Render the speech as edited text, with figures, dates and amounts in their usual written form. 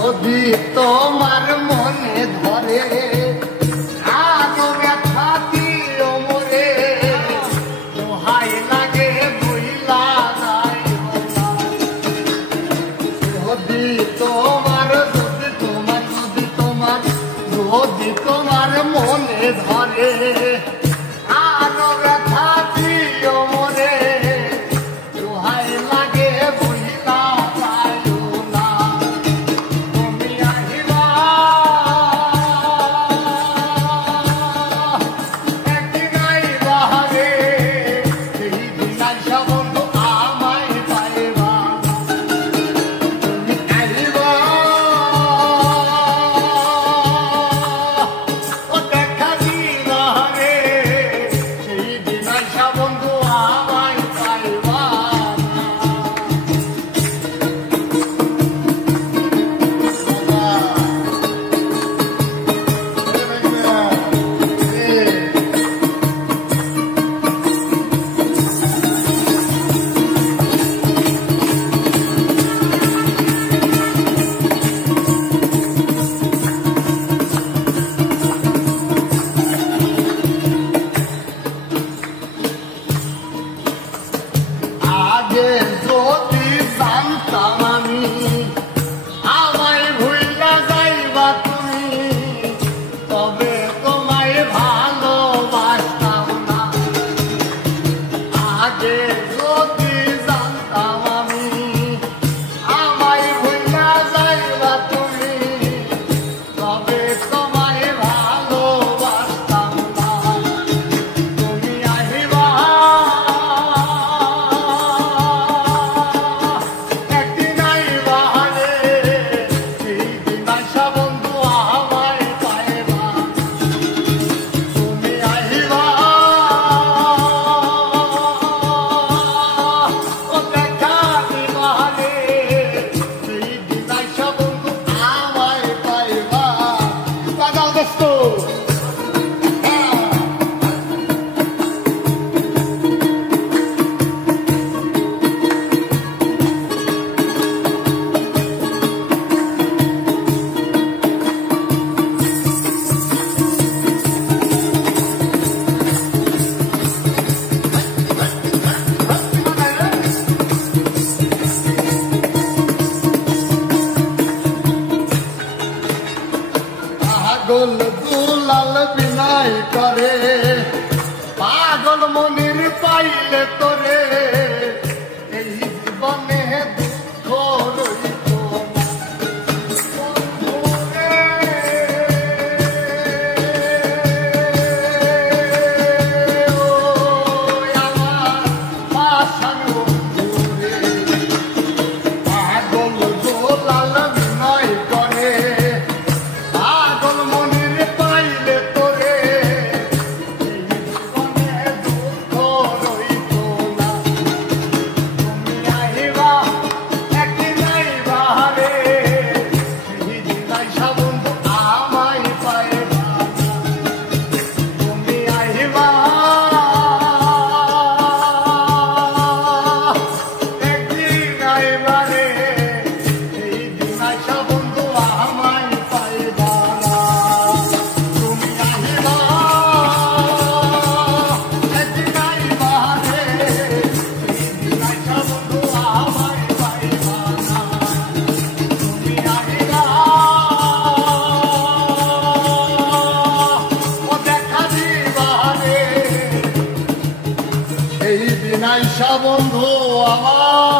যদি তোমার মনে ধরে আরো ব্যথা দিও মোরে দোহাই লাগে ভুইলা যাইও না যদি তোমার মনে ধরে আরো ব্যথা দিও মোরে দোহাই লাগে ভুইলা যাইও না তুমি আহিবা একদিন আইবা রে সেই দিন আইসা বন্ধু আমায় পাইবা তুমি আহিবা যদি জানতাম আমি আমায় ভুইলা যাইবা তুমি তবে তোমায় ভালোবাসতাম না আগে যদি জানতাম আমি আমায় ভুইলা যাইবা তুমি তবে তোমায় ভালোবাসতাম না তুমি আহিবা পাগল দুলাল বিনাই করে পাগল মনির পাইলে তোরে এই জীবনে দুঃখ রইত পাগল দুলাল বিনাই করে বন্ধু আমার